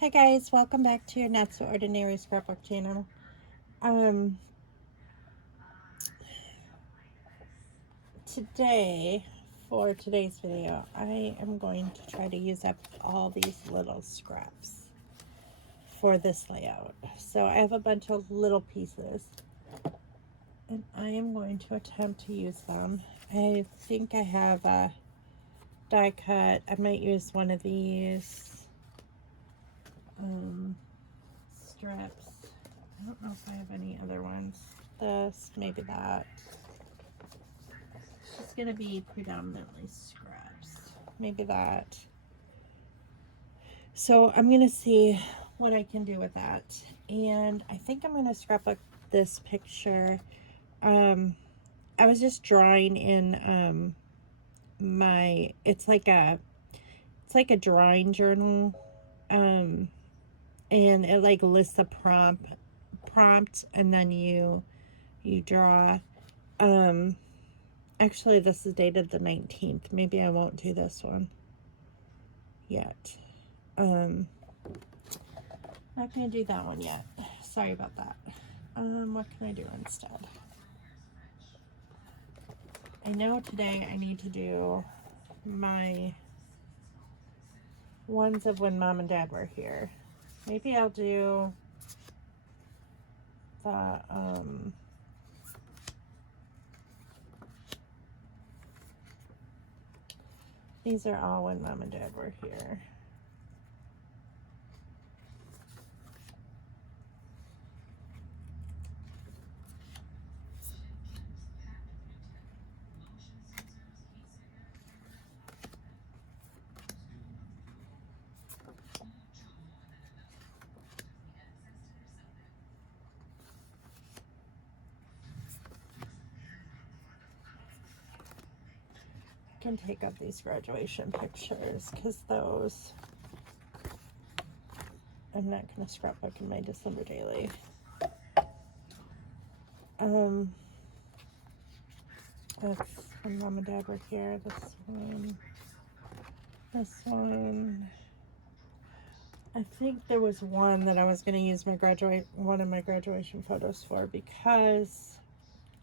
Hi guys, welcome back to your Not So Ordinary Scrapbook channel. Um, Today, for today's video, I am going to try to use up all these little scraps for this layout. So I have a bunch of little pieces, and I am going to attempt to use them. I think I have a die cut. I might use one of these strips. I don't know if I have any other ones. This, maybe that. It's going to be predominantly scraps. Maybe that. So I'm going to see what I can do with that. And I think I'm going to scrapbook this picture. I was just drawing in it's like a drawing journal. And it like lists a prompt and then you draw. Actually, this is dated the 19th. Maybe I won't do this one yet. Not going to do that one yet. Sorry about that. What can I do instead? I know today I need to do my ones of when Mom and Dad were here. Maybe I'll do the, these are all when Mom and Dad were here. I can take up these graduation pictures because those I'm not going to scrapbook in my December daily. That's when Mom and Dad were here. This one. I think there was one that I was going to use one of my graduation photos for because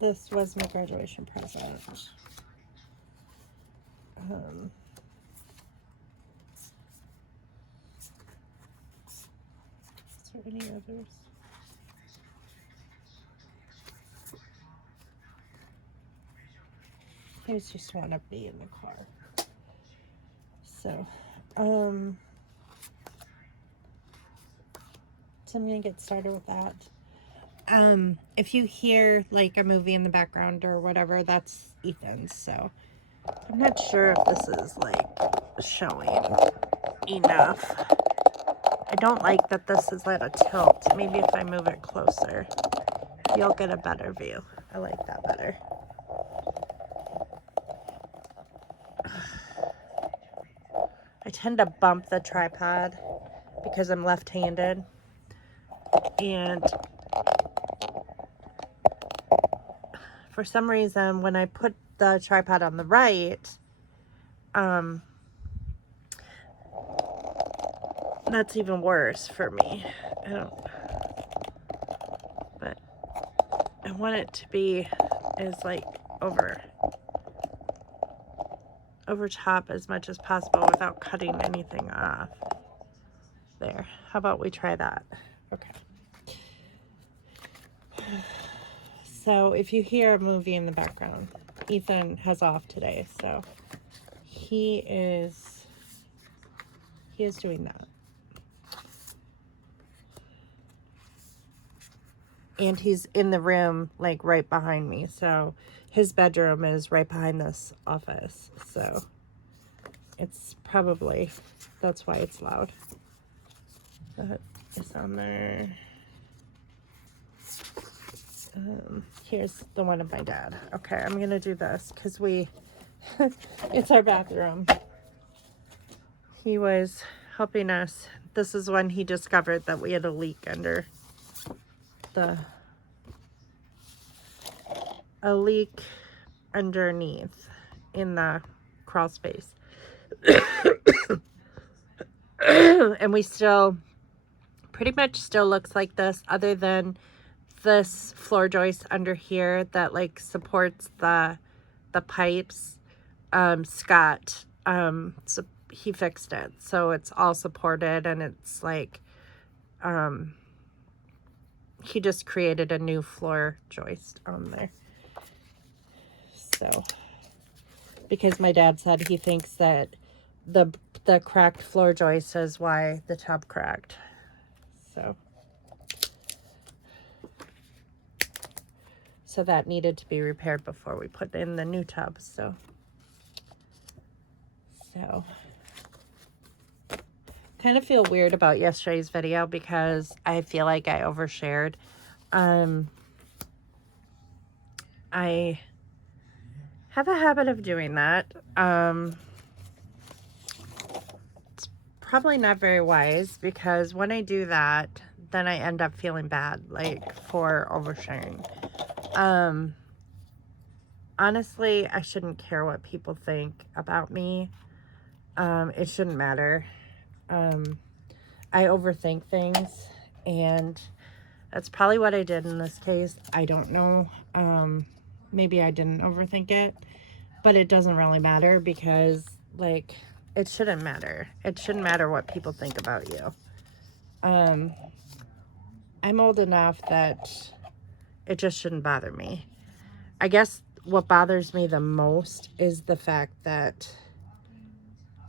this was my graduation present. Is there any others? Here's just one of me in the car. So I'm going to get started with that. If you hear like a movie in the background or whatever, that's Ethan's. So I'm not sure if this is like showing enough. I don't like that this is at a tilt. Maybe if I move it closer, you'll get a better view. I like that better. I tend to bump the tripod because I'm left-handed. And for some reason, when I put the tripod on the right, that's even worse for me. But I want it to be as like over top as much as possible without cutting anything off. There. How about we try that? Okay. So if you hear a movie in the background, Ethan has off today, so he is doing that. And he's in the room like right behind me, so his bedroom is right behind this office, so it's probably, that's why it's loud. That is on there. Here's the one of my dad. Okay, I'm gonna do this because it's our bathroom. He was helping us. This is when he discovered that we had a leak underneath in the crawl space. And we still pretty much still looks like this, other than this floor joist under here that like supports the pipes. Scott, so he fixed it, so it's all supported, and it's like he just created a new floor joist on there. So because my dad said he thinks that the cracked floor joist is why the tub cracked. So that needed to be repaired before we put in the new tub. So kind of feel weird about yesterday's video because I feel like I overshared. I have a habit of doing that. It's probably not very wise, because when I do that, then I end up feeling bad, like, for oversharing. Honestly, I shouldn't care what people think about me. It shouldn't matter. I overthink things, and that's probably what I did in this case. I don't know. Maybe I didn't overthink it, but it doesn't really matter, because, like, it shouldn't matter. It shouldn't matter what people think about you. I'm old enough that it just shouldn't bother me. I guess what bothers me the most is the fact that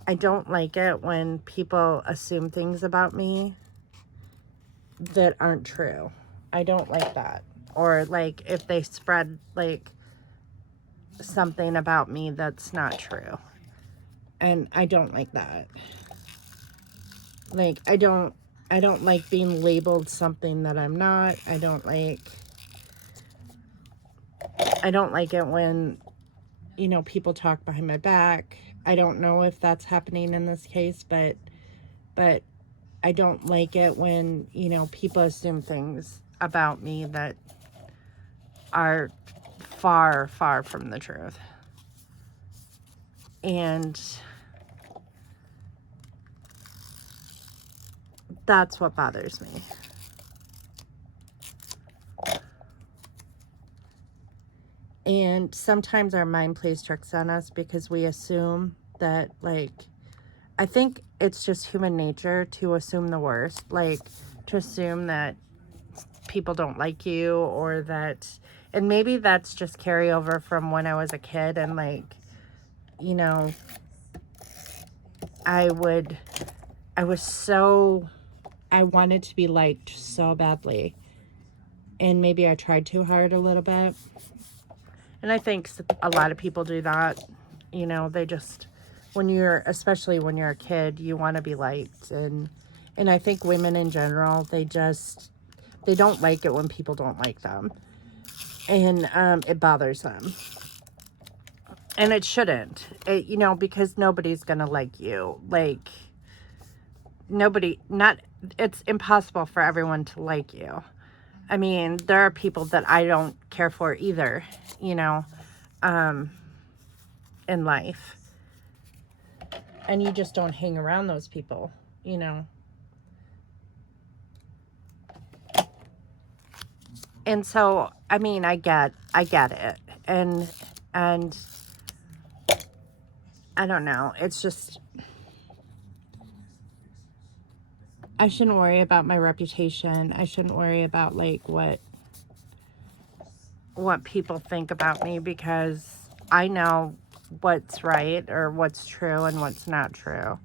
I don't like it when people assume things about me that aren't true. I don't like that. Or, like, if they spread, like, something about me that's not true. And I don't like that. Like, I don't like being labeled something that I'm not. I don't like it when, you know, people talk behind my back. I don't know if that's happening in this case, but I don't like it when, you know, people assume things about me that are far, far from the truth. And that's what bothers me. And sometimes our mind plays tricks on us because we assume that, like, I think it's just human nature to assume the worst. Like, to assume that people don't like you, or that, and maybe that's just carryover from when I was a kid, and, like, you know, I wanted to be liked so badly, and maybe I tried too hard a little bit. And I think a lot of people do that. You know, they just, especially when you're a kid, you want to be liked. And I think women in general, they don't like it when people don't like them. And it bothers them. And it shouldn't, you know, because nobody's going to like you. Like, it's impossible for everyone to like you. I mean, there are people that I don't care for either, you know, in life. And you just don't hang around those people, you know. And so, I mean, I get it. And I don't know. It's just, I shouldn't worry about my reputation. I shouldn't worry about, like, what people think about me, because I know what's right or what's true and what's not true.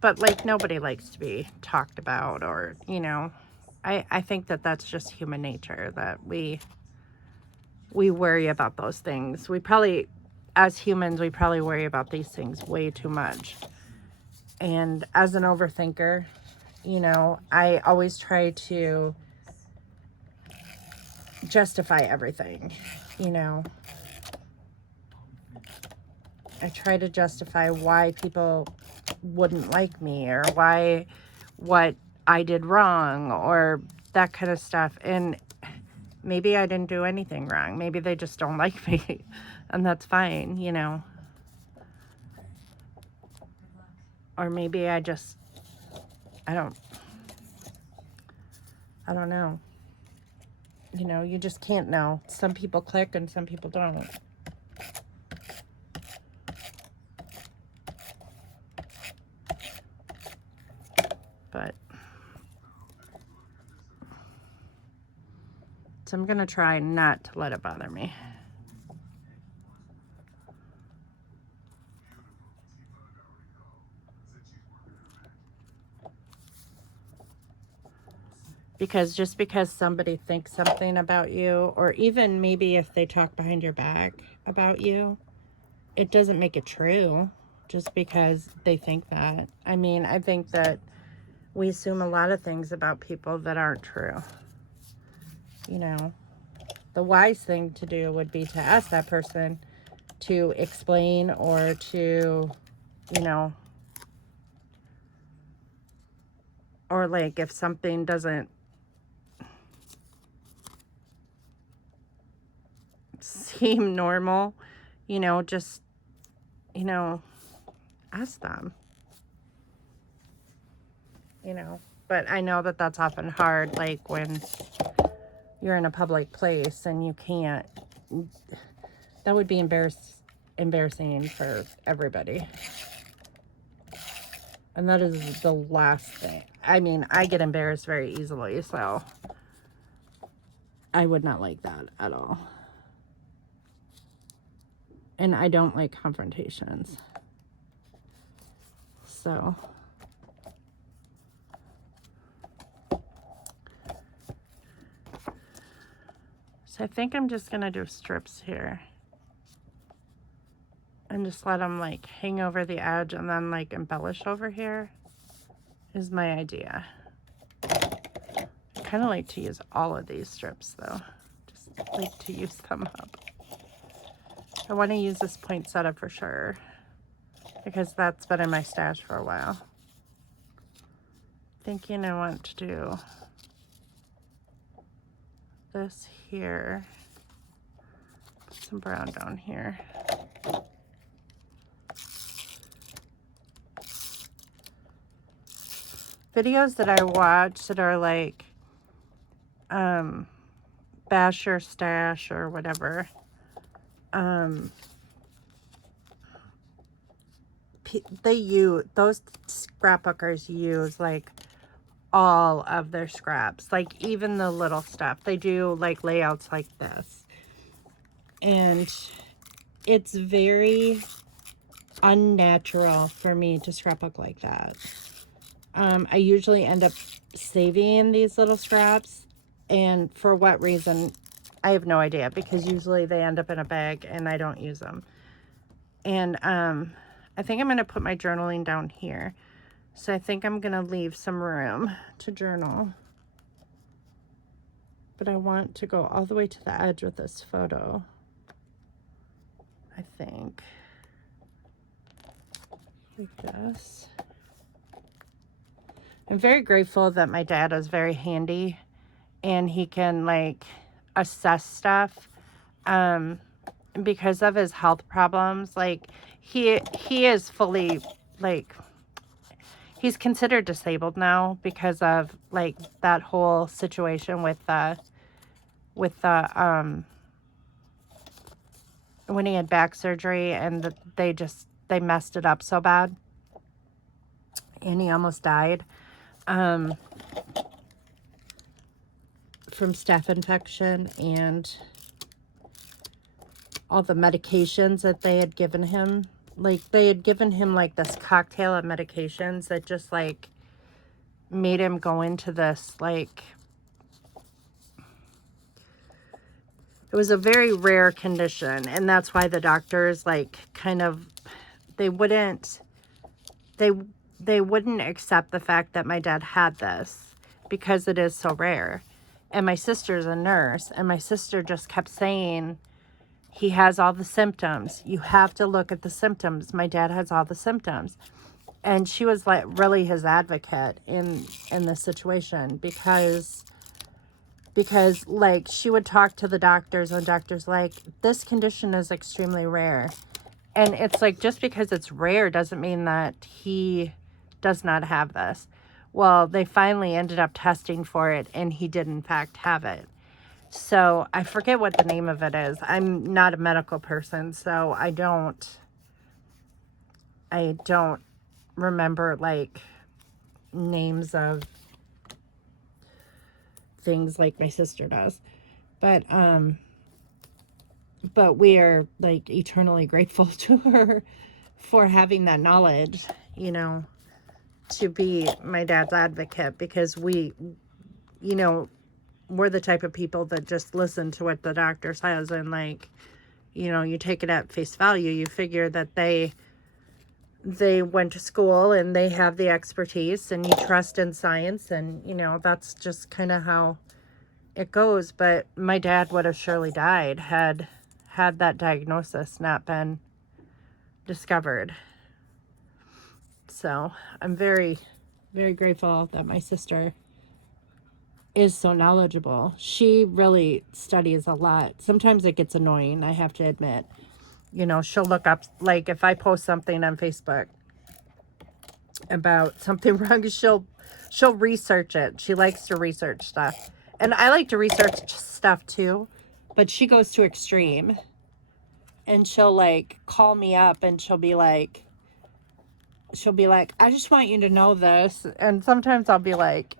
But, like, nobody likes to be talked about, or, you know, I think that that's just human nature, that we worry about those things. We probably, as humans, we probably worry about these things way too much. And as an overthinker, you know, I always try to justify everything, you know. I try to justify why people wouldn't like me, or what I did wrong, or that kind of stuff. And maybe I didn't do anything wrong. Maybe they just don't like me, and that's fine, you know. Or maybe I don't know. You know, you just can't know. Some people click and some people don't. But so I'm gonna try not to let it bother me. Because just because somebody thinks something about you, or even maybe if they talk behind your back about you, it doesn't make it true just because they think that. I mean, I think that we assume a lot of things about people that aren't true. You know, the wise thing to do would be to ask that person to explain, or to, you know, or like if something doesn't seem normal, you know, just, you know, ask them, you know. But I know that that's often hard, like when you're in a public place and you can't, that would be embarrassing for everybody. And that is the last thing. I mean, I get embarrassed very easily, so I would not like that at all. And I don't like confrontations. So I think I'm just going to do strips here. And just let them like hang over the edge and then like embellish over here is my idea. I kind of like to use all of these strips though. Just like to use them up. I want to use this poinsettia for sure, because that's been in my stash for a while. Thinking I want to do this here. Put some brown down here. Videos that I watch that are like Bash or Stash or whatever, those scrapbookers use like all of their scraps, like even the little stuff. They do like layouts like this, and it's very unnatural for me to scrapbook like that. I usually end up saving these little scraps, and for what reason, I have no idea, because usually they end up in a bag and I don't use them. And I think I'm going to put my journaling down here. So I think I'm going to leave some room to journal. But I want to go all the way to the edge with this photo, I think. Like this. I'm very grateful that my dad is very handy and he can like assess stuff. Because of his health problems, like he is fully, like, he's considered disabled now because of like that whole situation with the when he had back surgery, and they messed it up so bad and he almost died from staph infection and all the medications that they had given him. Like, they had given him like this cocktail of medications that just like made him go into this, like, it was a very rare condition. And that's why the doctors like kind of, they wouldn't accept the fact that my dad had this because it is so rare. And my sister's a nurse, and my sister just kept saying, he has all the symptoms. You have to look at the symptoms. My dad has all the symptoms. And she was like really his advocate in this situation, because like she would talk to the doctors, and doctors like, this condition is extremely rare. And it's like, just because it's rare doesn't mean that he does not have this. Well, they finally ended up testing for it, and he did in fact have it. So I forget what the name of it is. I'm not a medical person, so I don't remember like names of things like my sister does. But we are like eternally grateful to her for having that knowledge, you know, to be my dad's advocate, because we, you know, we're the type of people that just listen to what the doctor says, and like, you know, you take it at face value. You figure that they went to school and they have the expertise, and you trust in science, and you know, that's just kind of how it goes. But my dad would have surely died had that diagnosis not been discovered. So I'm very, very grateful that my sister is so knowledgeable. She really studies a lot. Sometimes it gets annoying, I have to admit. You know, she'll look up, like if I post something on Facebook about something wrong, she'll research it. She likes to research stuff. And I like to research stuff too, but she goes to extreme. And she'll like call me up and she'll be like, I just want you to know this. And sometimes I'll be like,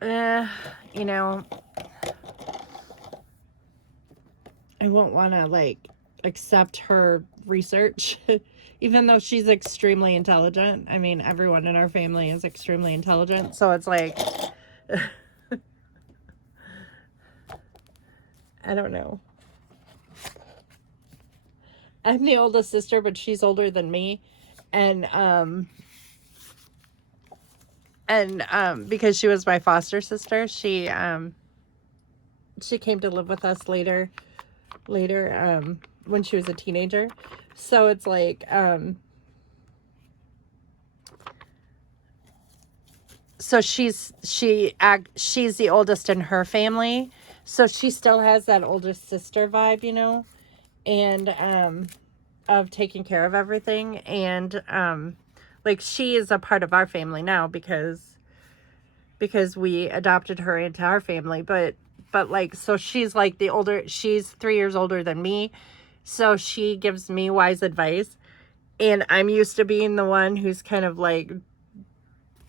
you know, I won't want to like accept her research, even though she's extremely intelligent. I mean, everyone in our family is extremely intelligent. So it's like, I don't know. I'm the oldest sister, but she's older than me. And because she was my foster sister, she came to live with us later, when she was a teenager. So it's like, so she's the oldest in her family. So she still has that older sister vibe, you know, and, of taking care of everything. And, like she is a part of our family now because we adopted her into our family. But like, so she's like she's 3 years older than me. So she gives me wise advice, and I'm used to being the one who's kind of like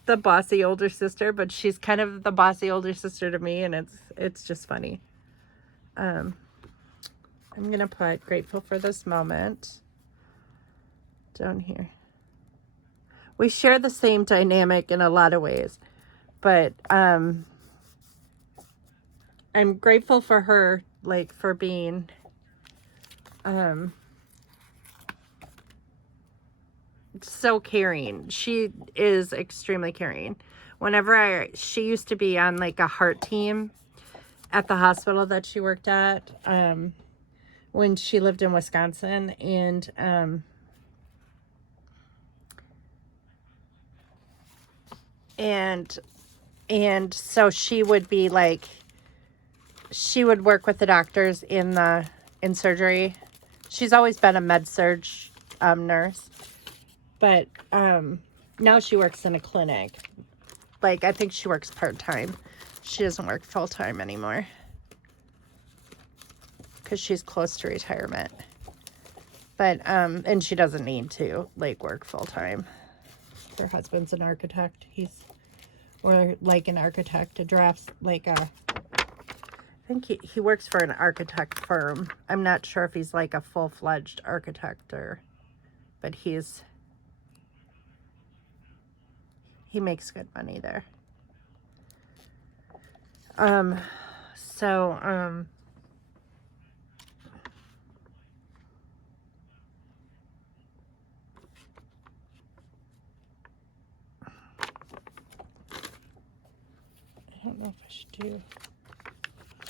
the bossy older sister, but she's kind of the bossy older sister to me, and it's just funny. I'm gonna put grateful for this moment down here. We share the same dynamic in a lot of ways, but I'm grateful for her, like for being so caring. She is extremely caring. She used to be on like a heart team at the hospital that she worked at, when she lived in Wisconsin. And so she would be like, she would work with the doctors in surgery. She's always been a med-surg nurse, but now she works in a clinic. Like, I think she works part-time. She doesn't work full-time anymore because she's close to retirement. But and she doesn't need to like work full-time. Her husband's an architect. Or like an architect, a drafts, like a, I think he works for an architect firm. I'm not sure if he's like a full-fledged architect but he makes good money there. So, I don't know if I should do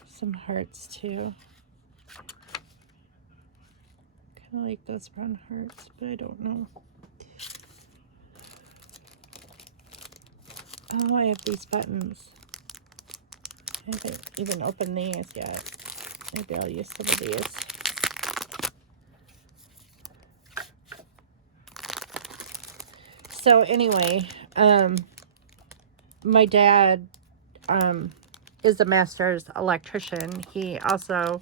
some hearts too. Kind of like those brown hearts, but I don't know. Oh, I have these buttons. I haven't even opened these yet. Maybe I'll use some of these. So anyway, my dad is a master's electrician. He also,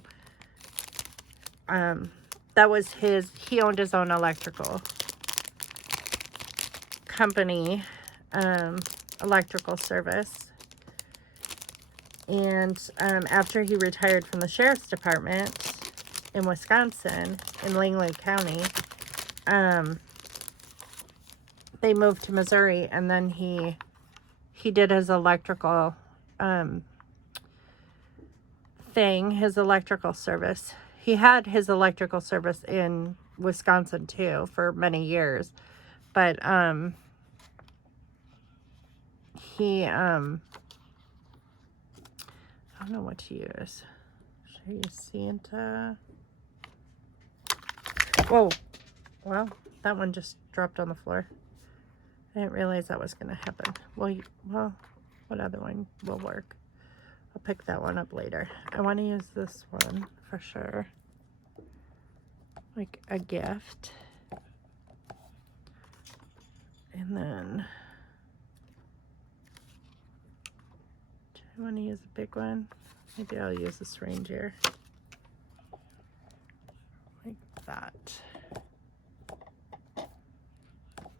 that was he owned his own electrical company, electrical service. And after he retired from the sheriff's department in Wisconsin, in Langley County, they moved to Missouri, and then he did his electrical his electrical service. He had his electrical service in Wisconsin too for many years, but he I don't know what to use. Should I use Santa? Whoa, well, that one just dropped on the floor. I didn't realize that was gonna happen. Well, what other one will work? I'll pick that one up later. I want to use this one for sure. Like a gift. And then, do I want to use a big one? Maybe I'll use this reindeer. Like that.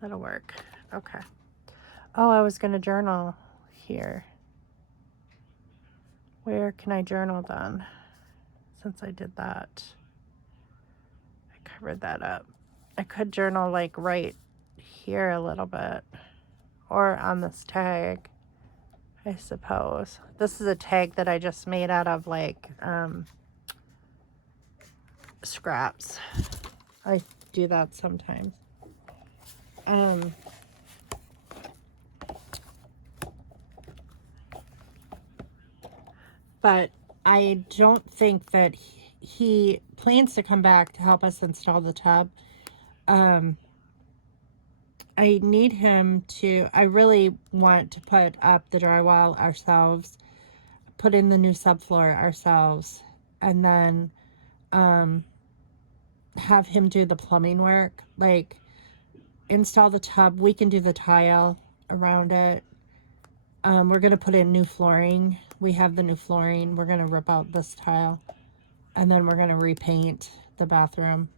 That'll work. Okay. Oh, I was going to journal here. Where can I journal then? Since I did that. I covered that up. I could journal like right here a little bit. Or on this tag, I suppose. This is a tag that I just made out of like scraps. I do that sometimes. But I don't think that he plans to come back to help us install the tub. I need him to, I really want to put up the drywall ourselves, put in the new subfloor ourselves, and then have him do the plumbing work, like install the tub. We can do the tile around it. We're going to put in new flooring. We have the new flooring. We're going to rip out this tile, and then we're going to repaint the bathroom.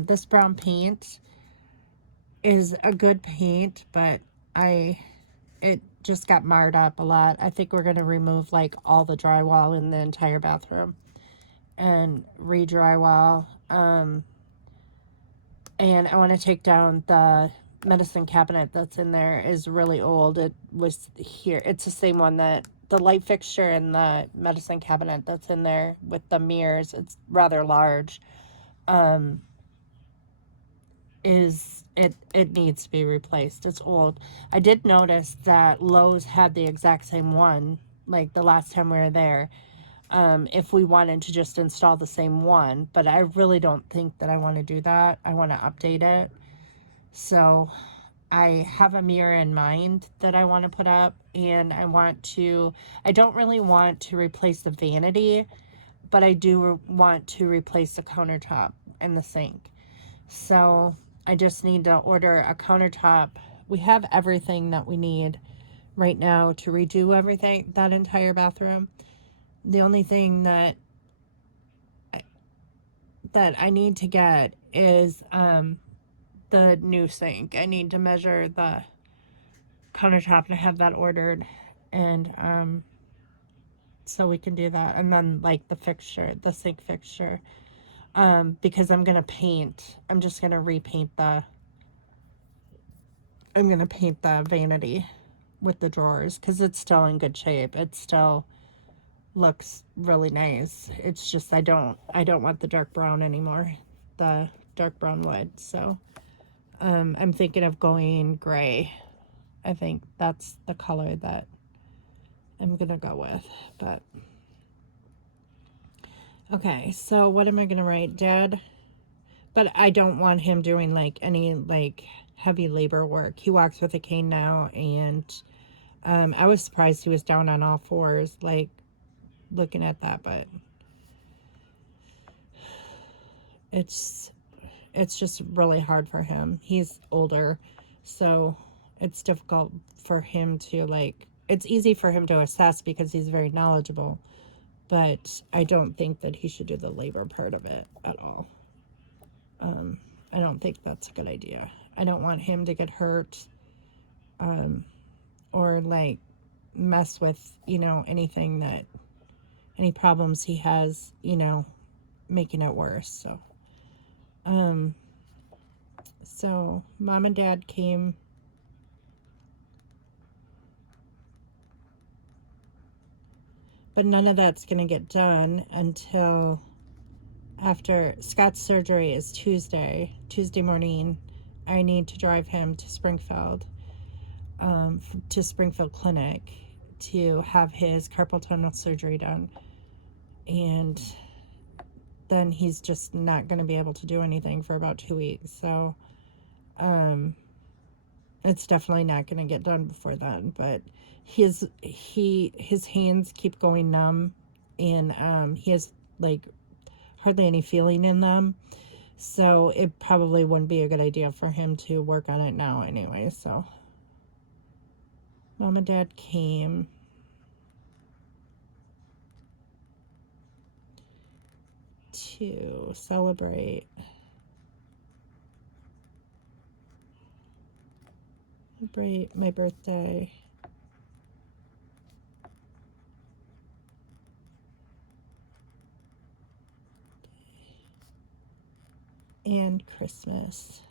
This brown paint is a good paint, but it just got marred up a lot. I think we're going to remove like all the drywall in the entire bathroom and re-drywall. And I want to take down the medicine cabinet that's in there. Is really old. It was here. It's the same one that the light fixture and the medicine cabinet that's in there with the mirrors. It's rather large. It needs to be replaced. It's old. I did notice that Lowe's had the exact same one, like the last time we were there. If we wanted to just install the same one, but I really don't think that I want to do that. I want to update it. So I have a mirror in mind that I want to put up, and I don't really want to replace the vanity, but I do want to replace the countertop and the sink. So I just need to order a countertop. We have everything that we need right now to redo everything, that entire bathroom. The only thing that I need to get is the new sink. I need to measure the countertop and have that ordered, and so we can do that. And then like the sink fixture, because I'm just gonna I'm gonna paint the vanity with the drawers, because it's still in good shape. It still looks really nice. It's just I don't want the dark brown anymore, the dark brown wood. So I'm thinking of going gray. I think that's the color that I'm gonna go with. But okay, so what am I gonna write? Dad. But I don't want him doing like any like heavy labor work. He walks with a cane now, and I was surprised he was down on all fours, like looking at that, but it's just really hard for him. He's older, so it's difficult for him to, like, it's easy for him to assess because he's very knowledgeable, but I don't think that he should do the labor part of it at all. I don't think that's a good idea. I don't want him to get hurt, or like mess with, you know, anything that, any problems he has, you know, making it worse. So mom and dad came, but none of that's going to get done until after Scott's surgery is Tuesday morning. I need to drive him to Springfield Clinic to have his carpal tunnel surgery done. And then he's just not going to be able to do anything for about 2 weeks. So, it's definitely not going to get done before then, but his hands keep going numb, and he has like hardly any feeling in them. So it probably wouldn't be a good idea for him to work on it now anyway. So mom and dad came. To celebrate my birthday. And Christmas.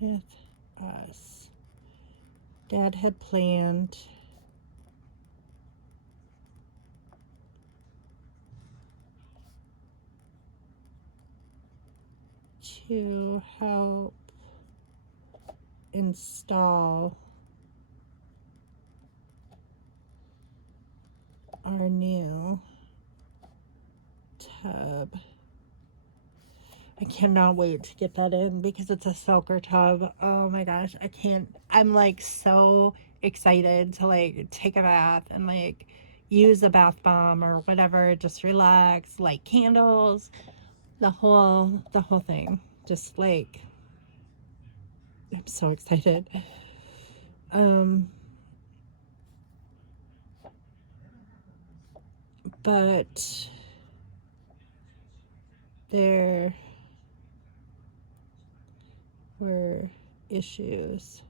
With us. Dad had planned to help install our new tub. I cannot wait to get that in because it's a soaker tub. Oh my gosh, I can't. I'm like so excited to like take a bath and like use a bath bomb or whatever, just relax, light candles, the whole thing. Just like, I'm so excited. But there were issues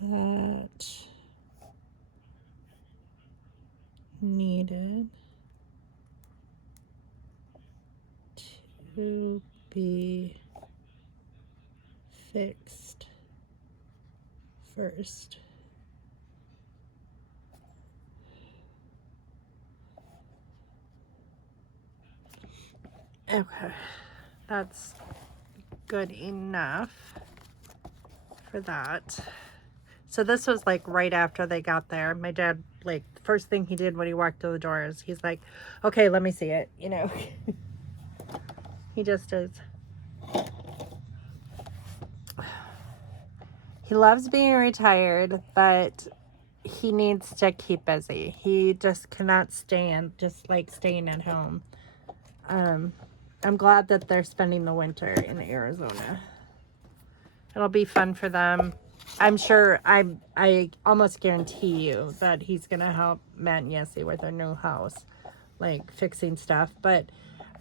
that needed to be fixed first. Okay, that's good enough for that. So this was like right after they got there. My dad, like, the first thing he did when he walked to the door is he's like, okay, let me see it, you know. He just is. He loves being retired, but he needs to keep busy. He just cannot stand just like staying at home. I'm glad that they're spending the winter in Arizona. It'll be fun for them. I'm sure, I almost guarantee you that he's going to help Matt and Yessie with their new house, like fixing stuff. But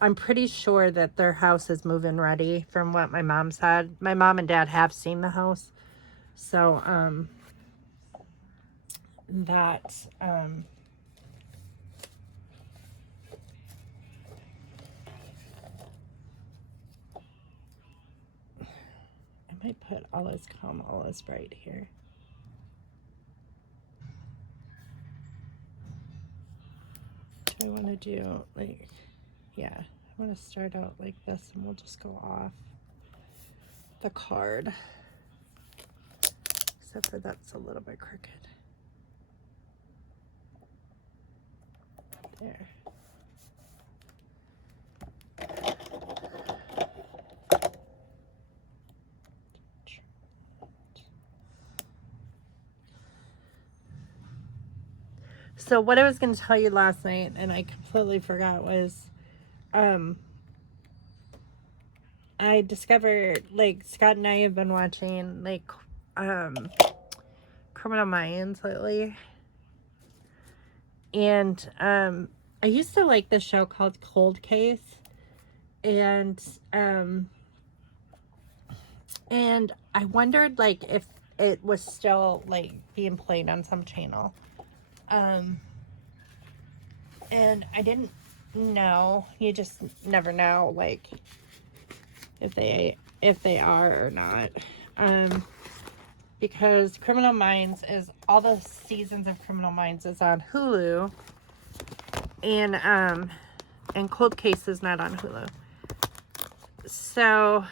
I'm pretty sure that their house is move-in ready from what my mom said. My mom and dad have seen the house. So, I might put all is calm, all is bright here. Do I want to do like, yeah, I want to start out like this and we'll just go off the card. Except for that's a little bit crooked. There. So what I was going to tell you last night, and I completely forgot, was I discovered, like, Scott and I have been watching, like, Criminal Minds lately. And I used to like this show called Cold Case. And I wondered, like, if it was still, like, being played on some channel. And I didn't know. You just never know, like, if they are or not. Because Criminal Minds is, all the seasons of Criminal Minds is on Hulu. And Cold Case is not on Hulu. So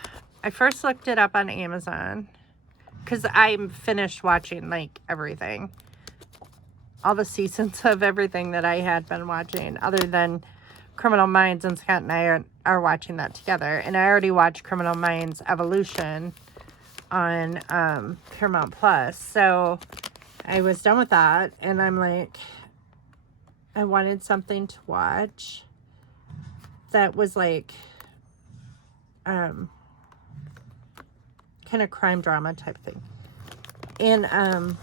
I first looked it up on Amazon because I'm finished watching, like, everything. All the seasons of everything that I had been watching, other than Criminal Minds, and Scott and I are watching that together. And I already watched Criminal Minds Evolution on Paramount Plus. So I was done with that, and I'm like, I wanted something to watch that was like kind of crime drama type thing. And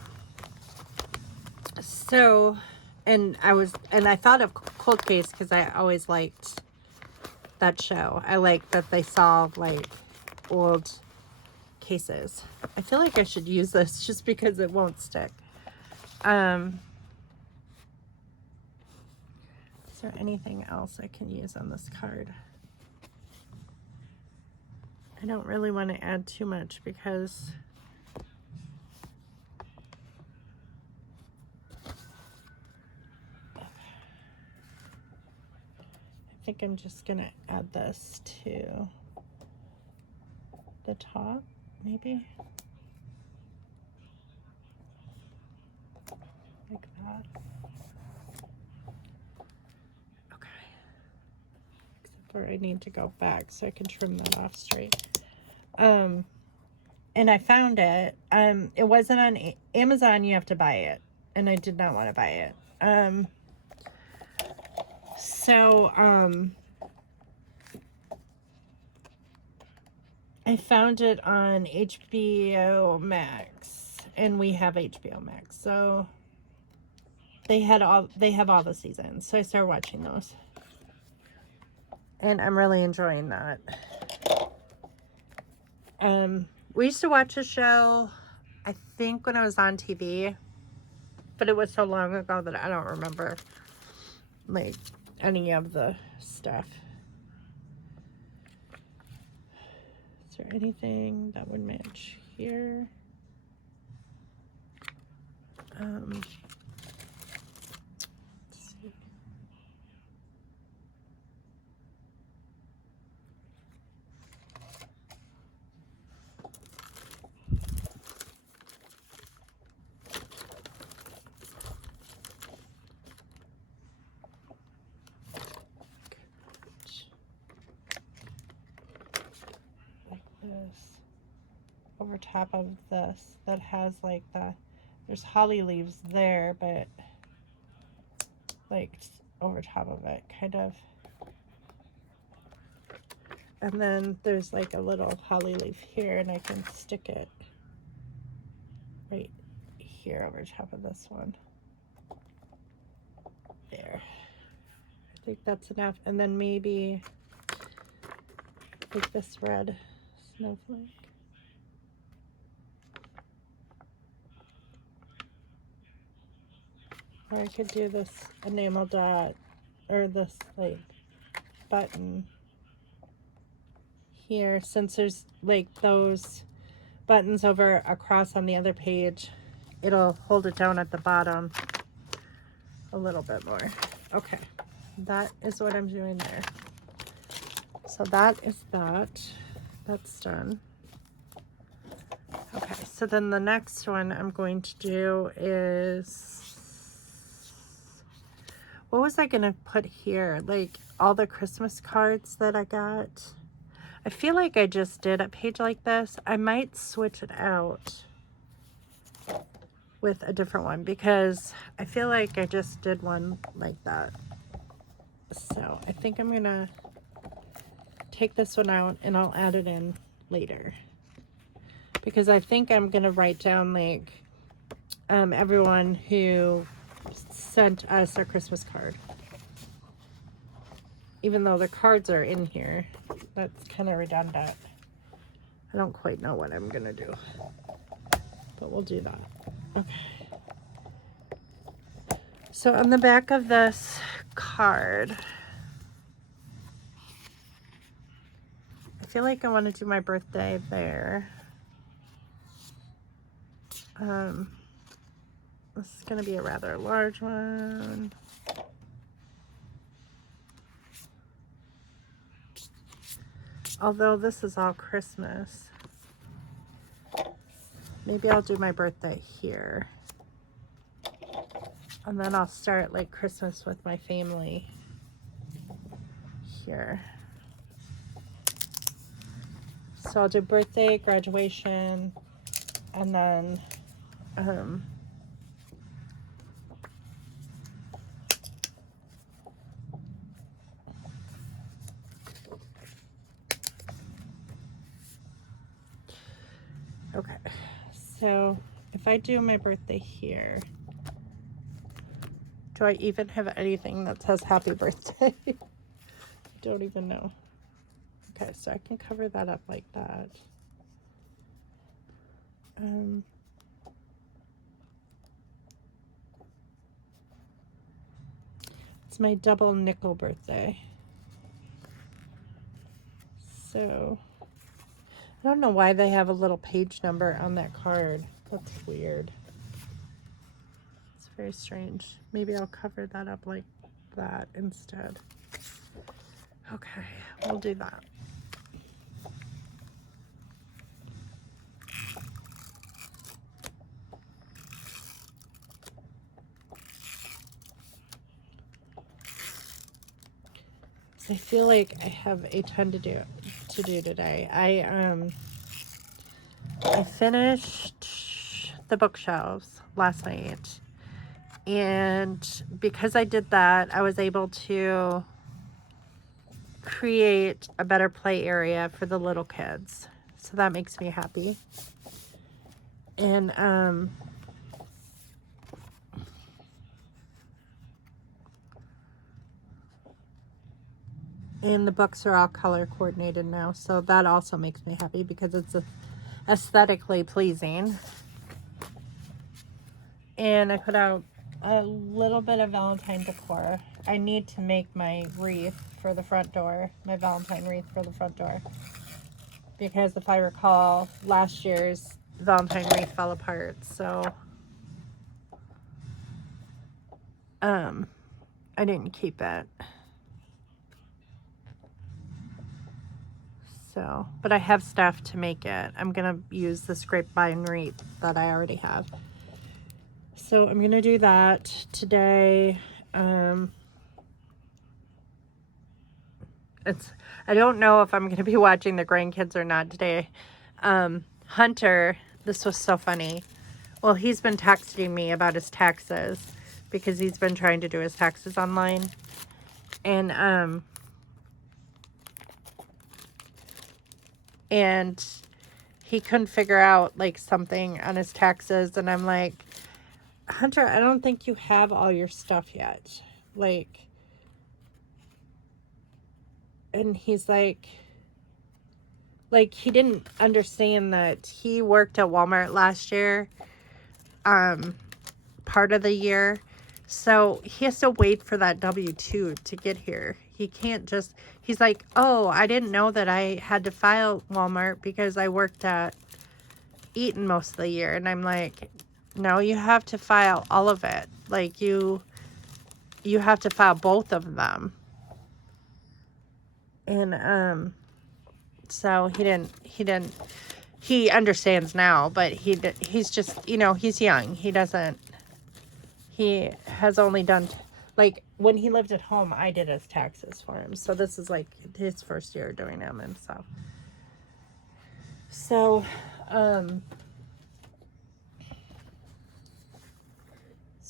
so, and I thought of Cold Case because I always liked that show. I like that they solve, like, old cases. I feel like I should use this just because it won't stick. Is there anything else I can use on this card? I don't really want to add too much because I think I'm just gonna add this to the top, maybe. Like that. Okay. Except for I need to go back so I can trim that off straight. And I found it. It wasn't on Amazon, you have to buy it. And I did not want to buy it. I found it on HBO Max, and we have HBO Max, so they have all the seasons. So I started watching those, and I'm really enjoying that. We used to watch a show, I think, when I was on TV, but it was so long ago that I don't remember, like, any of the stuff. Is there anything that would match here? Let's see. This over top of this that has, like, there's holly leaves there, but, like, over top of it, kind of. And then there's, like, a little holly leaf here, and I can stick it right here over top of this one. There. I think that's enough. And then maybe like this red snowflake. Or I could do this enamel dot, or this, like, button here, since there's, like, those buttons over across on the other page. It'll hold it down at the bottom a little bit more. Okay, that is what I'm doing there. So that is that. That's done. Okay, so then the next one I'm going to do is, what was I gonna put here? Like, all the Christmas cards that I got. I feel like I just did a page like this. I might switch it out. with a different one because I feel like I just did one like that. So I think I'm gonna take this one out and I'll add it in later, because I think I'm gonna write down like everyone who sent us a Christmas card, even though the cards are in here. That's kind of redundant. I don't quite know what I'm gonna do, but we'll do that. Okay. So on the back of this card, I feel like I want to do my birthday there. This is going to be a rather large one. Although this is all Christmas. Maybe I'll do my birthday here. And then I'll start like Christmas with my family here. So I'll do birthday, graduation, and then okay, so if I do my birthday here, do I even have anything that says happy birthday? Don't even know. Okay, so I can cover that up like that. It's my double nickel birthday. So I don't know why they have a little page number on that card. That's weird. It's very strange. Maybe I'll cover that up like that instead. Okay, we'll do that. I feel like I have a ton to do today. I finished the bookshelves last night, and because I did that, I was able to create a better play area for the little kids. So that makes me happy. And the books are all color coordinated now, so that also makes me happy because it's aesthetically pleasing. And I put out a little bit of Valentine decor. I need to make my wreath for the front door, my Valentine wreath for the front door, because if I recall, last year's Valentine wreath fell apart, so I didn't keep it. So, but I have stuff to make it. I'm gonna use this grapevine wreath that I already have. So I'm gonna do that today. I don't know if I'm gonna be watching the grandkids or not today. Hunter, this was so funny. Well, he's been texting me about his taxes because he's been trying to do his taxes online. And he couldn't figure out like something on his taxes, and I'm like, Hunter, I don't think you have all your stuff yet. Like, and he's like he didn't understand that he worked at Walmart last year, part of the year. So he has to wait for that W-2 to get here. He can't just, he's like, oh, I didn't know that I had to file Walmart because I worked at Eaton most of the year. And I'm like, no, you have to file all of it. Like you have to file both of them. And so he understands now, but he's just, you know, he's young. He has only done, like when he lived at home, I did his taxes for him. So this is like his first year doing them and stuff. So,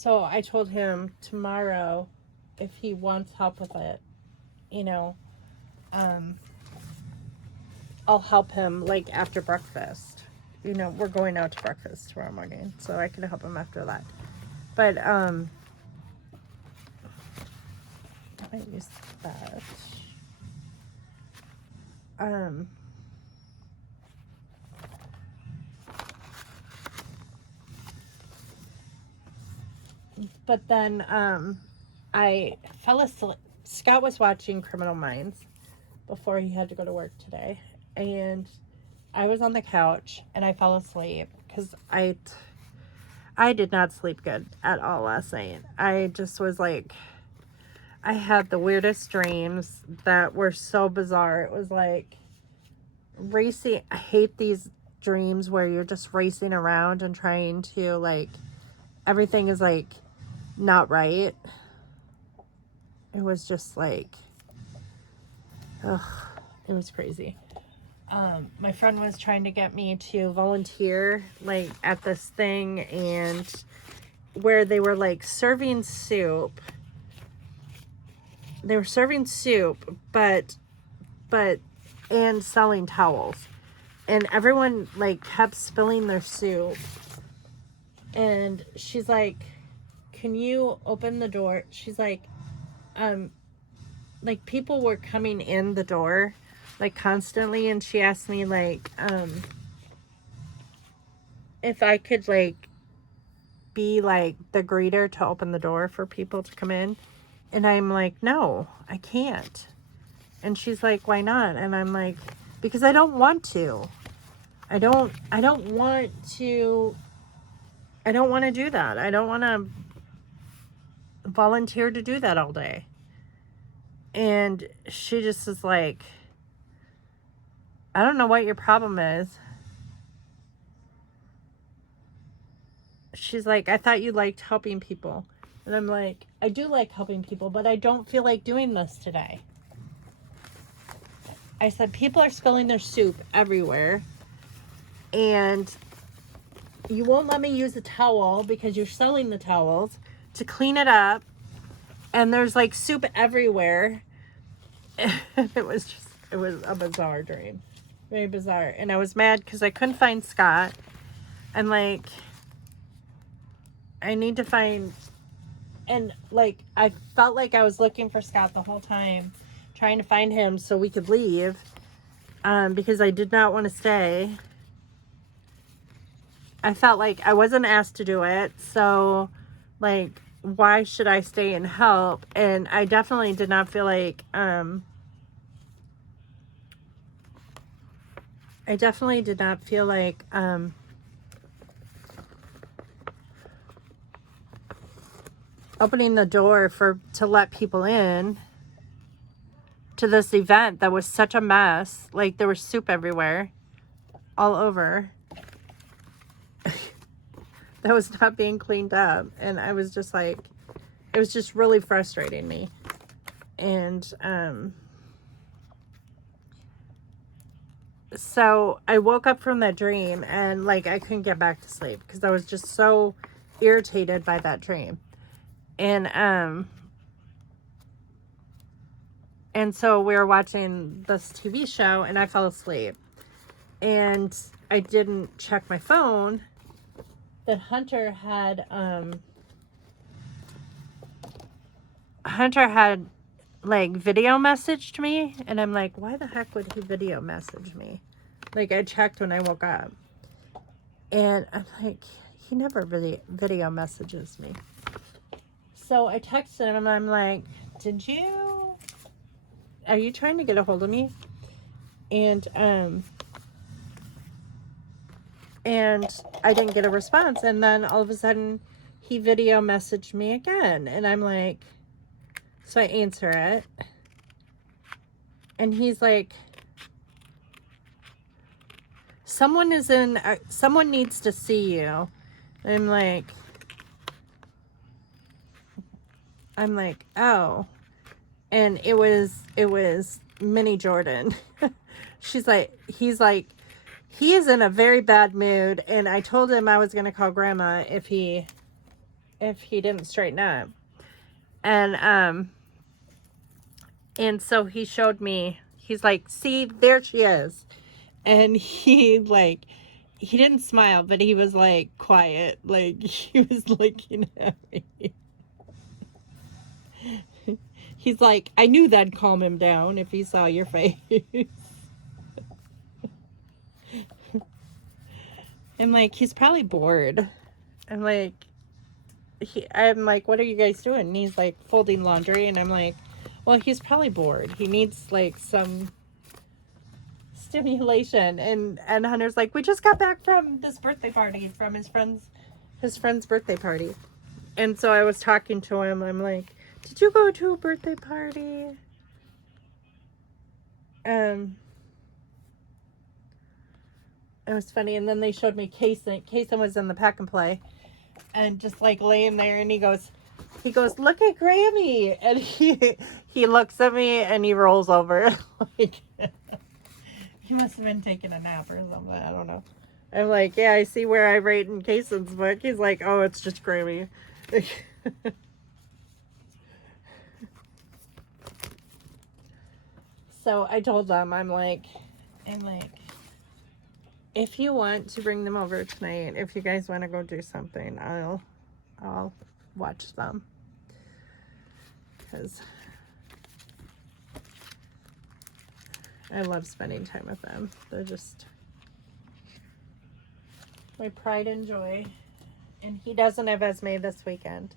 So I told him tomorrow if he wants help with it, you know, I'll help him like after breakfast. You know, we're going out to breakfast tomorrow morning, so I can help him after that. But I use that. But then I fell asleep. Scott was watching Criminal Minds before he had to go to work today, and I was on the couch and I fell asleep because I did not sleep good at all last night. I just was like, I had the weirdest dreams that were so bizarre. It was like racing. I hate these dreams where you're just racing around and trying to, like, everything is like not right. It was just like, ugh, it was crazy. My friend was trying to get me to volunteer, like, at this thing, and where they were like serving soup. They were serving soup, but and selling towels, and everyone like kept spilling their soup. And she's like, "Can you open the door?" She's like people were coming in the door like constantly, and she asked me like if I could like be like the greeter to open the door for people to come in. And I'm like, "No, I can't." And she's like, "Why not?" And I'm like, "Because I don't want to. I don't want to do that. I don't want to volunteer to do that all day." And she just is like, "I don't know what your problem is." She's like, "I thought you liked helping people." And I'm like, "I do like helping people, but I don't feel like doing this today." I said, "People are spilling their soup everywhere, and you won't let me use a towel because you're selling the towels to clean it up, and there's like soup everywhere." It was a bizarre dream. Very bizarre. And I was mad because I couldn't find Scott. I'm like, I need to find, and like, I felt like I was looking for Scott the whole time, trying to find him so we could leave, because I did not want to stay. I felt like I wasn't asked to do it, so like, why should I stay and help? And I definitely did not feel like opening the door to let people in to this event that was such a mess. Like, there was soup everywhere, all over, that was not being cleaned up. And I was just like, it was just really frustrating me. And so I woke up from that dream, and like, I couldn't get back to sleep because I was just so irritated by that dream. And so we were watching this TV show, and I fell asleep, and I didn't check my phone. That Hunter had like video messaged me, and I'm like, why the heck would he video message me? Like, I checked when I woke up, and I'm like, he never video messages me. So I texted him, and I'm like, are you trying to get a hold of me? And I didn't get a response. And then all of a sudden he video messaged me again, and I'm like, so I answer it, and he's like, someone needs to see you. I'm like, oh. And it was Minnie Jordan. He's like, he is in a very bad mood, and I told him I was going to call Grandma if he if he didn't straighten up. And so he showed me, he's like, see, there she is. And he didn't smile, but he was like quiet, like he was looking at me. He's like, I knew that'd calm him down if he saw your face. I'm like, he's probably bored. I'm like, what are you guys doing? And he's like, folding laundry. And I'm like, well, he's probably bored. He needs like some stimulation. And Hunter's like, we just got back from this birthday party, from his friend's birthday party. And so I was talking to him. I'm like, did you go to a birthday party? It was funny. And then they showed me Kason. Kason was in the pack and play and just like laying there, and he goes, look at Grammy. And he looks at me and he rolls over. Like, he must have been taking a nap or something. I don't know. I'm like, yeah, I see where I rate in Kason's book. He's like, oh, it's just Grammy. So I told them, I'm like, if you want to bring them over tonight, if you guys want to go do something, I'll watch them. Because I love spending time with them. They're just my pride and joy. And he doesn't have Esme this weekend.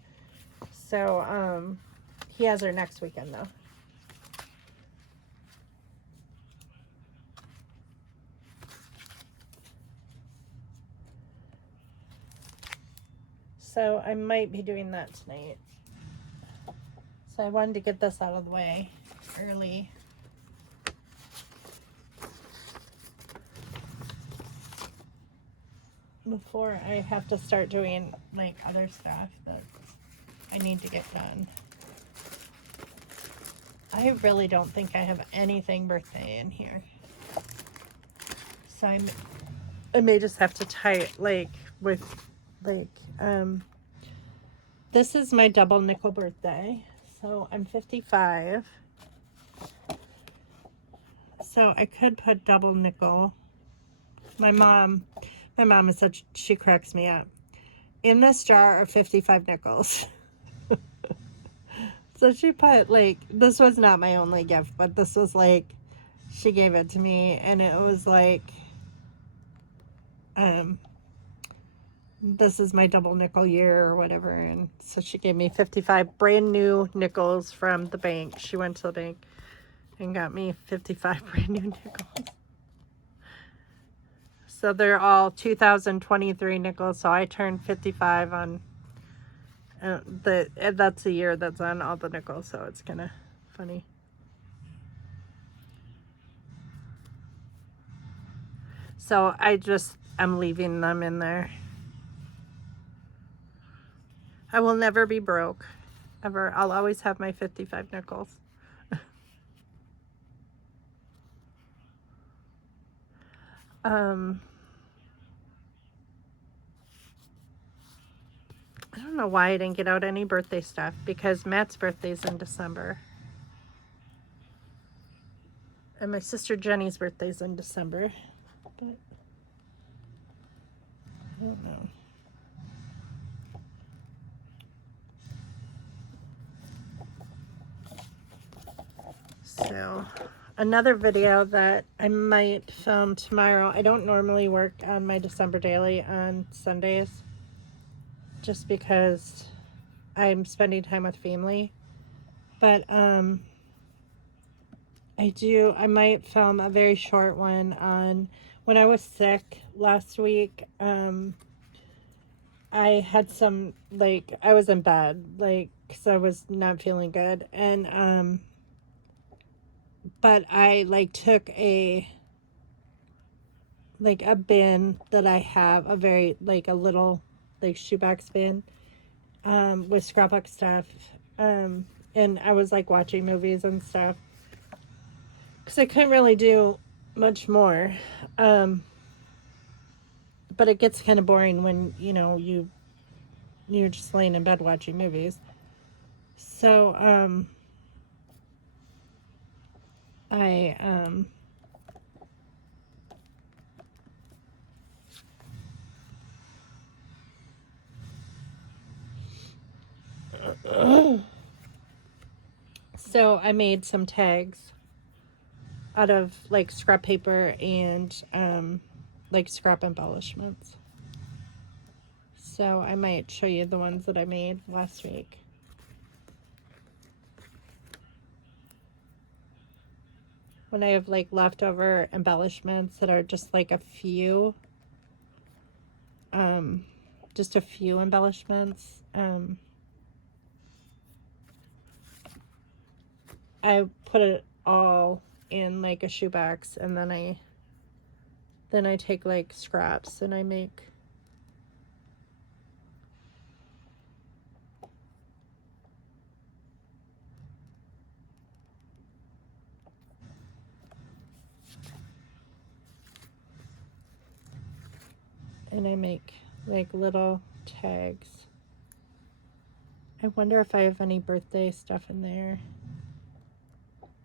So, he has her next weekend, though. So I might be doing that tonight. So I wanted to get this out of the way early. Before I have to start doing like other stuff that I need to get done. I really don't think I have anything birthday in here. So I may just have to tie it this is my double nickel birthday. So I'm 55. So I could put double nickel. My mom is she cracks me up. In this jar are 55 nickels. So she put this was not my only gift, but this was she gave it to me, and it was this is my double nickel year or whatever. And so she gave me 55 brand new nickels from the bank. She went to the bank and got me 55 brand new nickels. So they're all 2023 nickels. So I turned 55 on that's the year that's on all the nickels. So it's kind of funny. So I'm leaving them in there. I will never be broke, ever. I'll always have my 55 nickels. I don't know why I didn't get out any birthday stuff, because Matt's birthday's in December. And my sister Jenny's birthday's in December. But I don't know. So, another video that I might film tomorrow. I don't normally work on my December daily on Sundays, just because I'm spending time with family. But I might film a very short one on when I was sick last week. I had some, I was in bed, because I was not feeling good. And, but I, took a bin that I have, a very, a little, shoebox bin, with scrapbook stuff. And I was, watching movies and stuff, because I couldn't really do much more. But it gets kind of boring when, you you're just laying in bed watching movies. So, so I made some tags out of like scrap paper and like scrap embellishments. So I might show you the ones that I made last week. When I have like leftover embellishments that are just like a few, just a few embellishments, I put it all in like a shoebox, and then I take like scraps and I make like little tags. I wonder if I have any birthday stuff in there.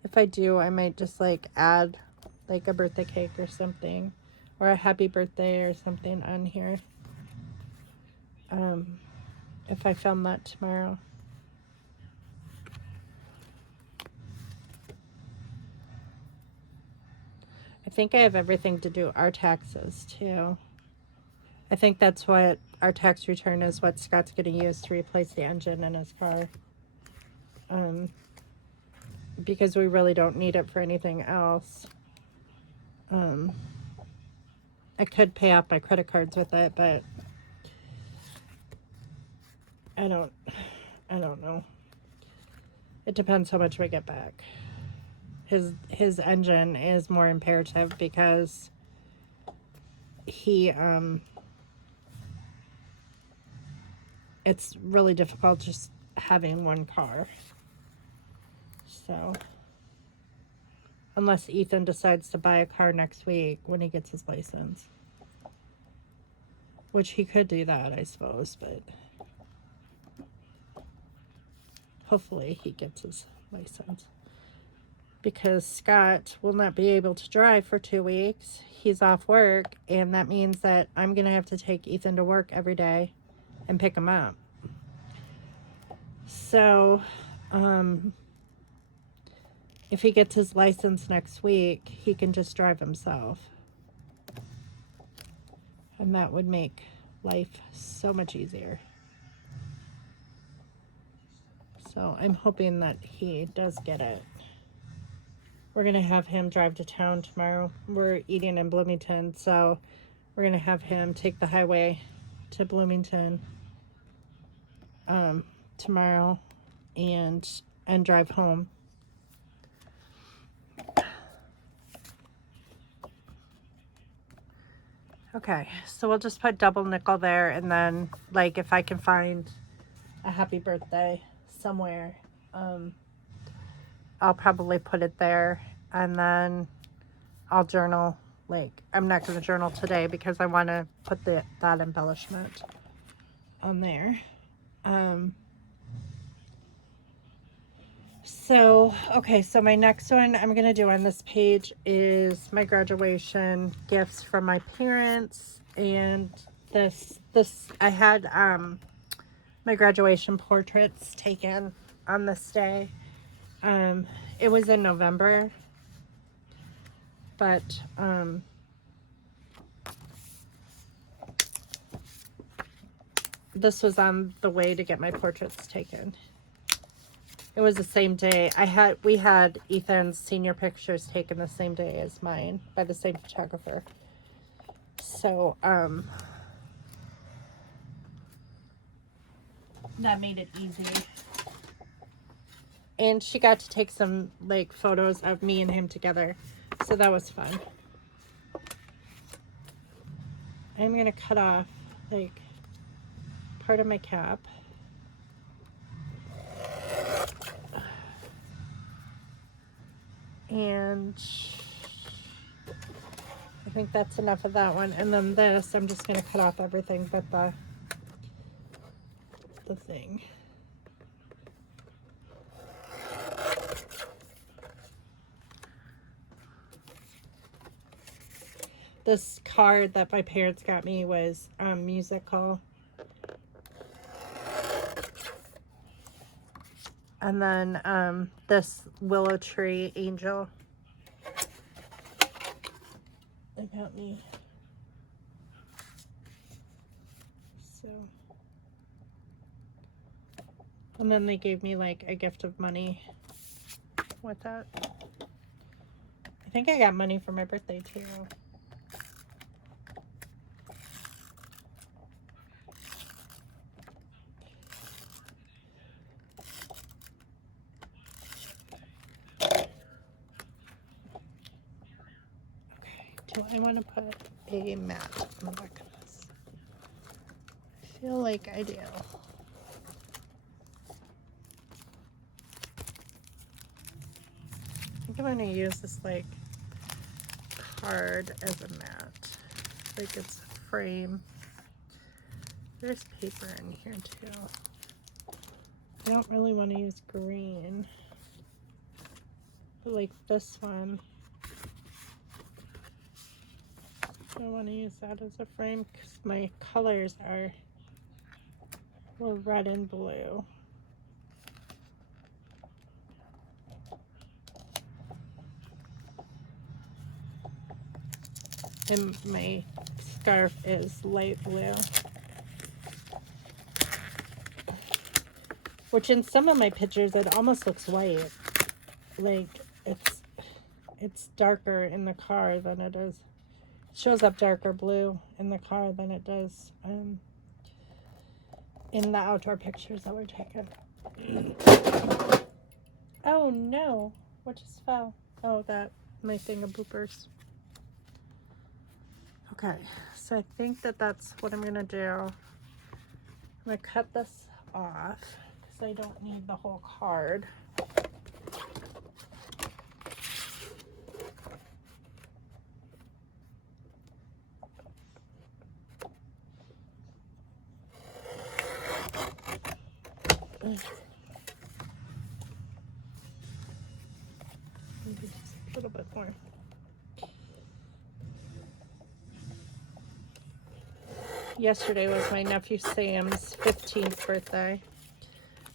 If I do, I might just like add like a birthday cake or something, or a happy birthday or something on here. If I film that tomorrow. I think I have everything to do our taxes too. I think that's what our tax return is, what Scott's going to use to replace the engine in his car. Because we really don't need it for anything else. I could pay off my credit cards with it, but I don't know. It depends how much we get back. His engine is more imperative because he it's really difficult just having one car. So unless Ethan decides to buy a car next week when he gets his license, which he could do that, I suppose, but hopefully he gets his license, because Scott will not be able to drive for 2 weeks. He's off work, and that means that I'm gonna have to take Ethan to work every day and pick him up. So if he gets his license next week, he can just drive himself, and that would make life so much easier. So I'm hoping that he does get it. We're going to have him drive to town tomorrow. We're eating in Bloomington, so we're going to have him take the highway to Bloomington tomorrow and drive home. Okay, so we'll just put double nickel there, and then like if I can find a happy birthday somewhere, I'll probably put it there, and then I'll journal. Like, I'm not going to journal today because I want to put that embellishment on there. So, okay, so my next one I'm going to do on this page is my graduation gifts from my parents. And this I had my graduation portraits taken on this day. It was in November, but this was on the way to get my portraits taken. It was the same day. We had Ethan's senior pictures taken the same day as mine by the same photographer. So, that made it easy. And she got to take some, like, photos of me and him together. So that was fun. I'm going to cut off, like, part of my cap. And I think that's enough of that one. And then this, I'm just going to cut off everything but the thing. This card that my parents got me was musical. And then this willow tree angel. They got me. So. And then they gave me like a gift of money with that. I think I got money for my birthday too. Do I want to put a mat on the back of this? I feel like I do. I think I'm going to use this like card as a mat. Like it's a frame. There's paper in here too. I don't really want to use green. But like this one. I want to use that as a frame because my colors are well, red and blue. And my scarf is light blue. Which in some of my pictures it almost looks white. Like it's darker in the car than it is. It shows up darker blue in the car than it does in the outdoor pictures that were taken. Oh no, what just fell? Oh, that my thing of bloopers. Okay, so I think that's what I'm gonna do. I'm gonna cut this off because I don't need the whole card. Maybe just a little bit more. Yesterday was my nephew Sam's 15th birthday,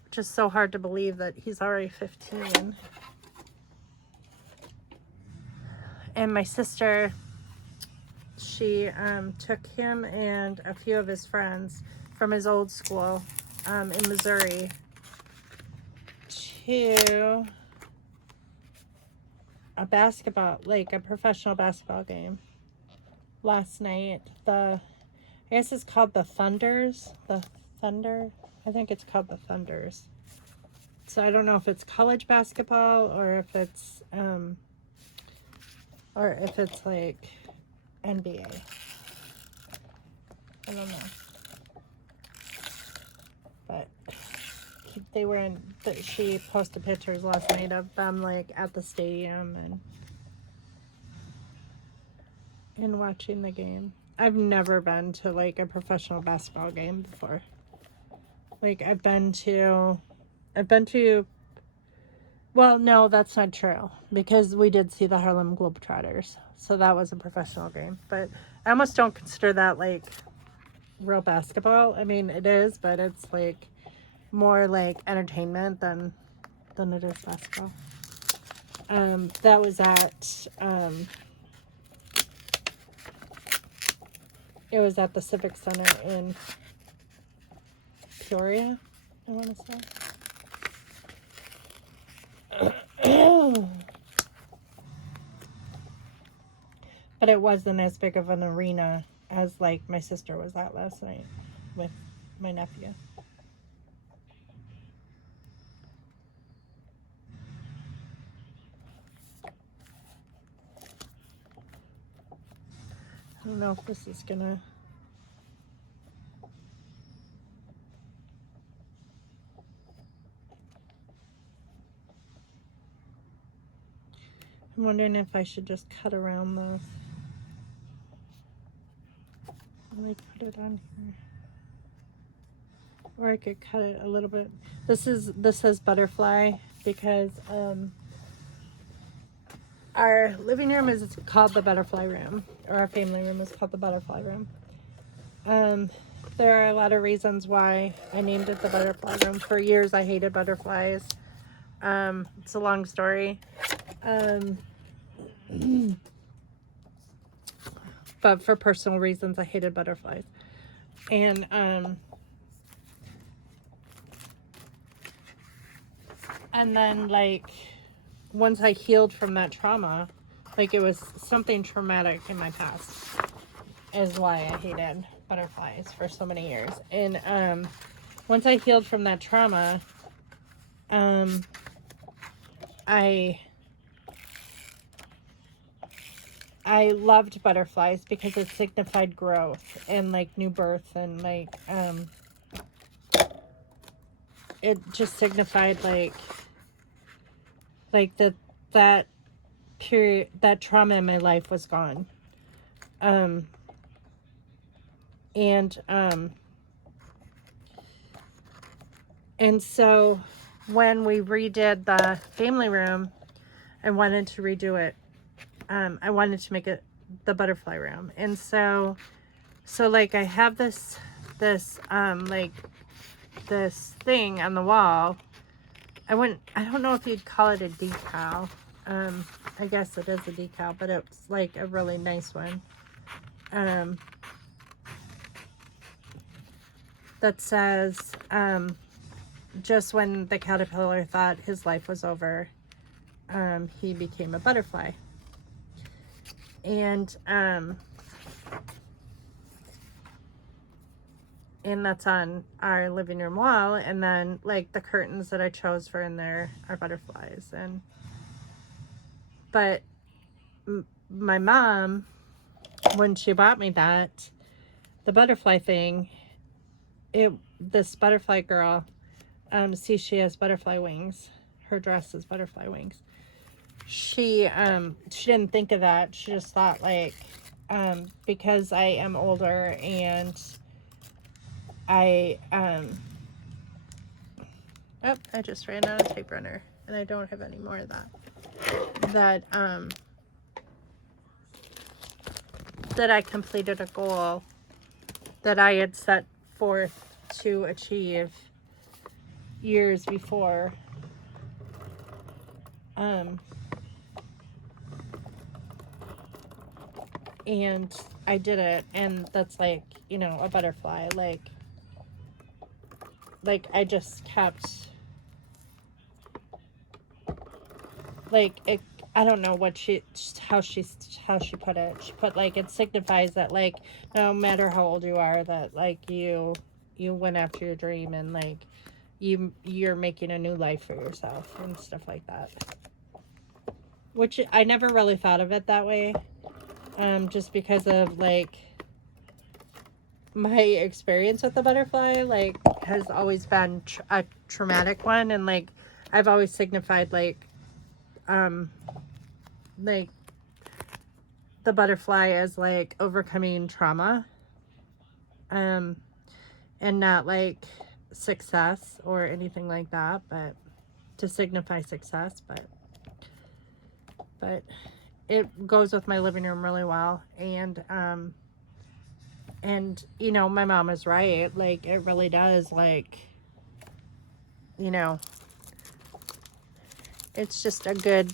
which is so hard to believe that he's already 15. And my sister, she took him and a few of his friends from his old school in Missouri to a basketball, like a professional basketball game last night. I guess it's called the Thunders. The Thunder. I think it's called the Thunders. So I don't know if it's college basketball or if it's like NBA. I don't know. But they were in. She posted pictures last night of them like at the stadium and watching the game. I've never been to like a professional basketball game before. Like I've been to well, no, that's not true because we did see the Harlem Globetrotters. So that was a professional game, but I almost don't consider that like real basketball. I mean, it is, but it's like more like entertainment than it is basketball. That was at it was at the Civic Center in Peoria, I want to say. But it wasn't as big of an arena as like my sister was at last night with my nephew. I don't know if this is gonna. I'm wondering if I should just cut around those. Let me put it on here. or I could cut it a little bit. This says butterfly because our living room is called the butterfly room, or our family room is called the butterfly room. There are a lot of reasons why I named it the butterfly room. For years I hated butterflies. It's a long story. But for personal reasons I hated butterflies. And then like once I healed from that trauma, like it was something traumatic in my past is why I hated butterflies for so many years. And once I healed from that trauma, I loved butterflies because it signified growth and like new birth, and like it just signified like that period, that trauma in my life was gone. And so when we redid the family room, I wanted to redo it. I wanted to make it the butterfly room. And so like I have this like this thing on the wall. I don't know if you'd call it a decal. I guess it is a decal, but it's like a really nice one. That says, just when the caterpillar thought his life was over, he became a butterfly. And that's on our living room wall. And then like the curtains that I chose for in there are butterflies. But my mom, when she bought me that, the butterfly thing, this butterfly girl, see, she has butterfly wings. Her dress is butterfly wings. She didn't think of that. She just thought like, because I am older and I just ran out of tape runner and I don't have any more of that. That I completed a goal that I had set forth to achieve years before. And I did it, and that's like, you know, a butterfly. Like I just kept like it. I don't know how she put it. She put like, it signifies that like no matter how old you are, that like you went after your dream, and like you're making a new life for yourself and stuff like that. Which I never really thought of it that way, just because of like my experience with the butterfly like has always been a traumatic one, and like I've always signified like the butterfly as like overcoming trauma, and not like success or anything like that, but to signify success. But it goes with my living room really well. And you know, my mom is right, like it really does, like, you know, it's just a good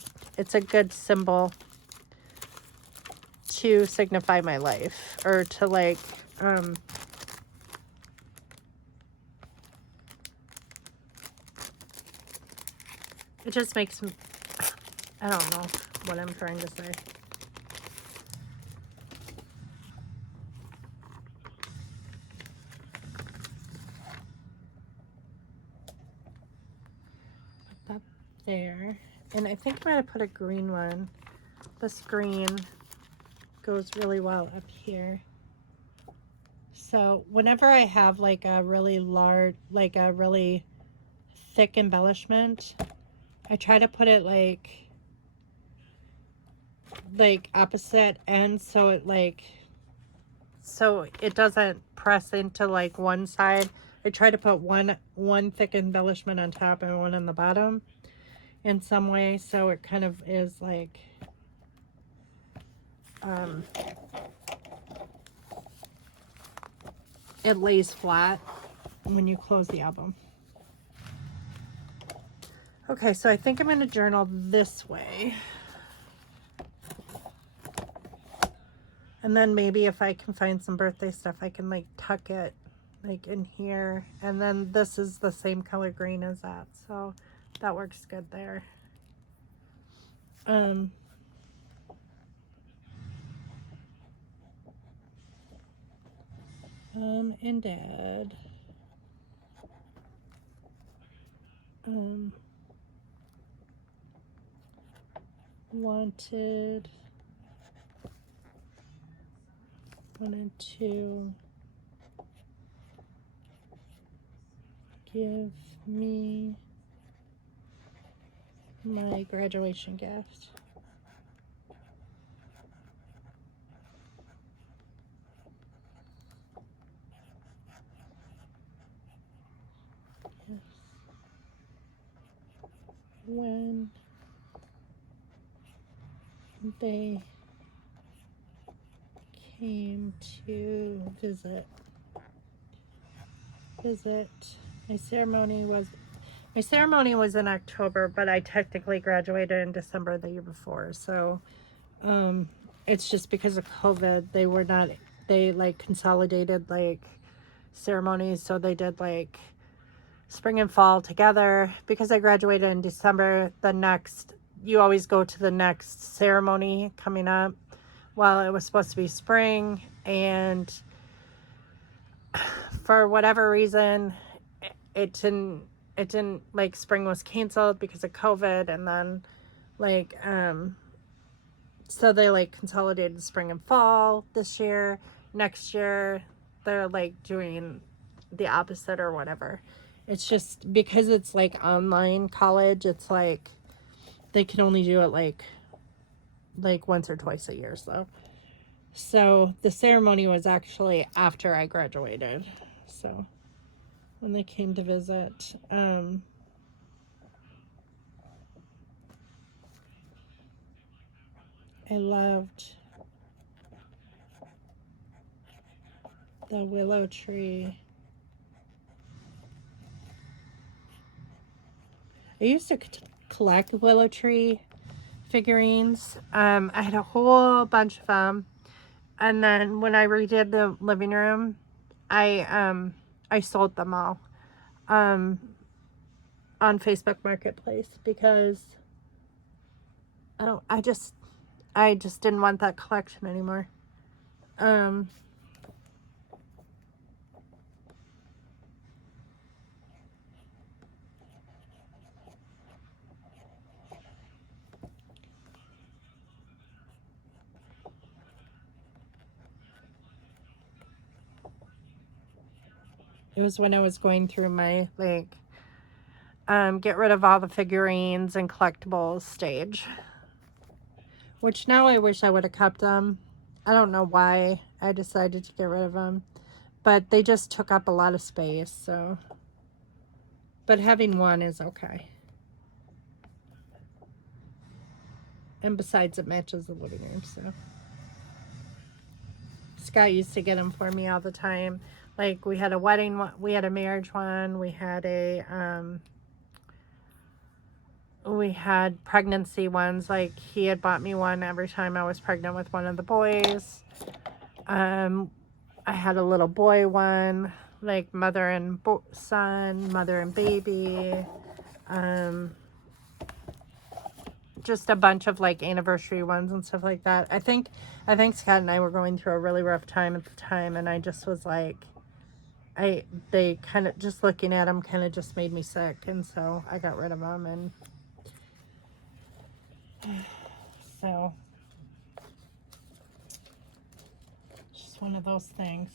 symbol to signify my life, or to like it just makes me, I don't know what I'm trying to say. Put that there. And I think I'm going to put a green one. This green goes really well up here. So whenever I have like a really large, like a really thick embellishment, I try to put it like opposite ends, so it doesn't press into like one side, I try to put one thick embellishment on top and one on the bottom in some way, so it kind of is like it lays flat when you close the album. Okay, so I think I'm going to journal this way. And then maybe if I can find some birthday stuff, I can like tuck it like in here. And then this is the same color green as that, so that works good there. And Dad wanted to give me my graduation gift. Yes. When they came to visit. My ceremony was in October, but I technically graduated in December the year before. So it's just because of COVID, they like consolidated like ceremonies. So they did like spring and fall together. Because I graduated in December, you always go to the next ceremony coming up. Well, it was supposed to be spring, and for whatever reason, it didn't like spring was canceled because of COVID, and then like so they like consolidated spring and fall this year. Next year they're like doing the opposite or whatever. It's just because it's like online college, it's like they can only do it like once or twice a year. So the ceremony was actually after I graduated. So when they came to visit, I loved the willow tree. I used to collect willow tree figurines. I had a whole bunch of them, and then when I redid the living room, I sold them all on Facebook Marketplace because I just didn't want that collection anymore. It was when I was going through my like get rid of all the figurines and collectibles stage, which now I wish I would have kept them. I don't know why I decided to get rid of them, but they just took up a lot of space. So, but having one is okay. And besides, it matches the living room. So Scott used to get them for me all the time. Like we had a wedding one, we had a marriage one, we had pregnancy ones. Like he had bought me one every time I was pregnant with one of the boys. I had a little boy one, like mother and son, mother and baby. Just a bunch of like anniversary ones and stuff like that. I think Scott and I were going through a really rough time at the time, and I just was like, they kind of, just looking at them kind of just made me sick, and so I got rid of them. And so just one of those things.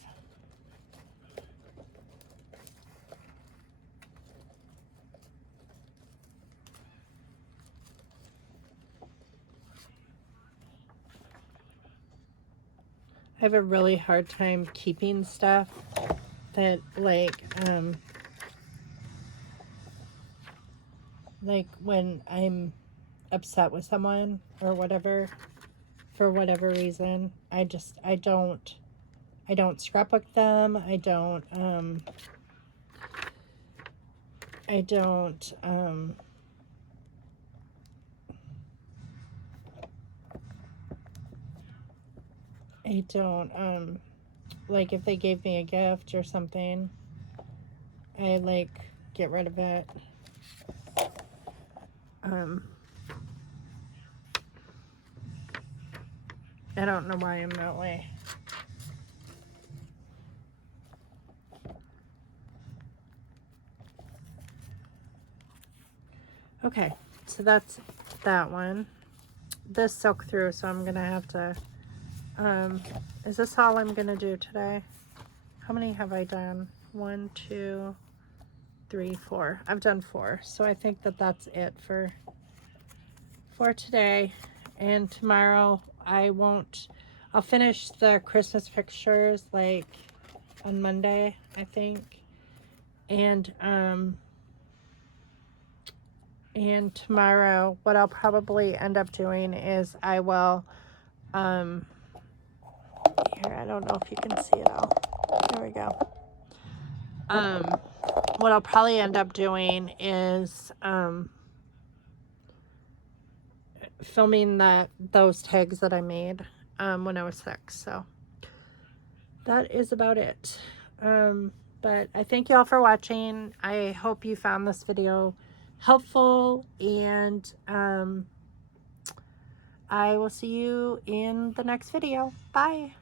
I have a really hard time keeping stuff that like when I'm upset with someone or whatever, for whatever reason, I don't scrapbook them. I don't like if they gave me a gift or something, I like get rid of it. I don't know why I'm that way. Okay, so that's that one. This soaked through, so I'm gonna have to, is this all I'm gonna do today? How many have I done? 1, 2, 3, 4. I've done 4, so I think that that's it for today. And tomorrow I'll finish the Christmas pictures like on Monday, I think. And tomorrow, what I'll probably end up doing is I will, here, I don't know if you can see it all. There we go. What I'll probably end up doing is, filming those tags that I made, when I was 6. So that is about it. But I thank you all for watching. I hope you found this video helpful, and I will see you in the next video. Bye.